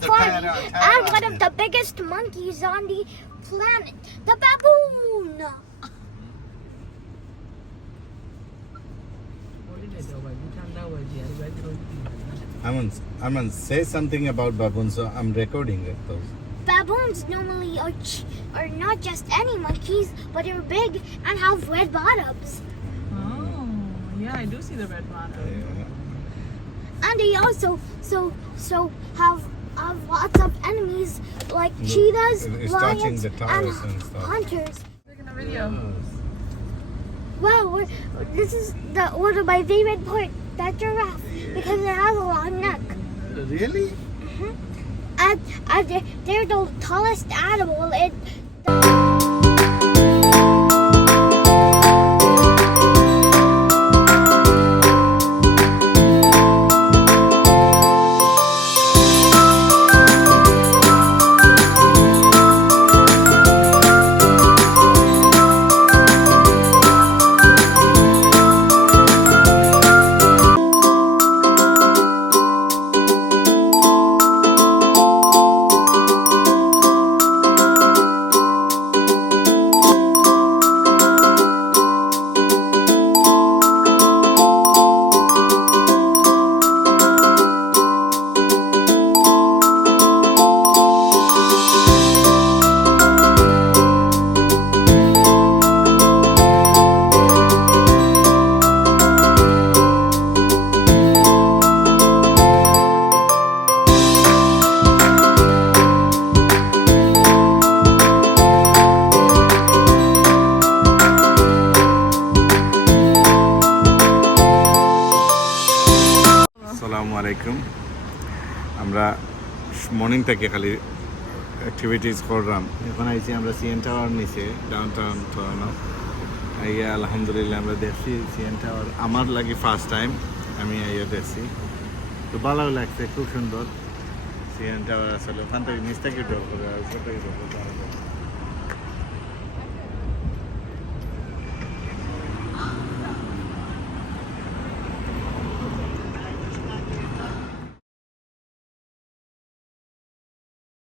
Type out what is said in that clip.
and one of the biggest monkeys on the planet, the baboon. Aman, Aman, say something about baboons, So I'm recording it. Those. Baboons normally are, ch- are not just any monkeys, but they're big and have red bottoms. Oh, yeah, I do see the red one. Yeah. And they also so so have have lots of enemies like Look, cheetahs, it's lions, the and and stuff. hunters. Taking a video. Wow, we're, this is the one of my favorite part, that giraffe, because it has a long neck. Really? Mm-hmm. And, and they're, they're the tallest animal in আসসালামু আলাইকুম। আমরা morning থেকে খালি activities করলাম। এখন আইছি আমরা CN tower নিচে ডাউন টাউন টরানো আইয়া আলহামদুলিল্লাহ আমরা দেখছি সিএন টাওয়ার আমার লাগি ফার্স্ট টাইম আমি আইয়া দেখছি। তো ভালো লাগছে, খুব সুন্দর। সিএন টাওয়ার আসলে ওখান থেকে নিচ থেকে ড্র করে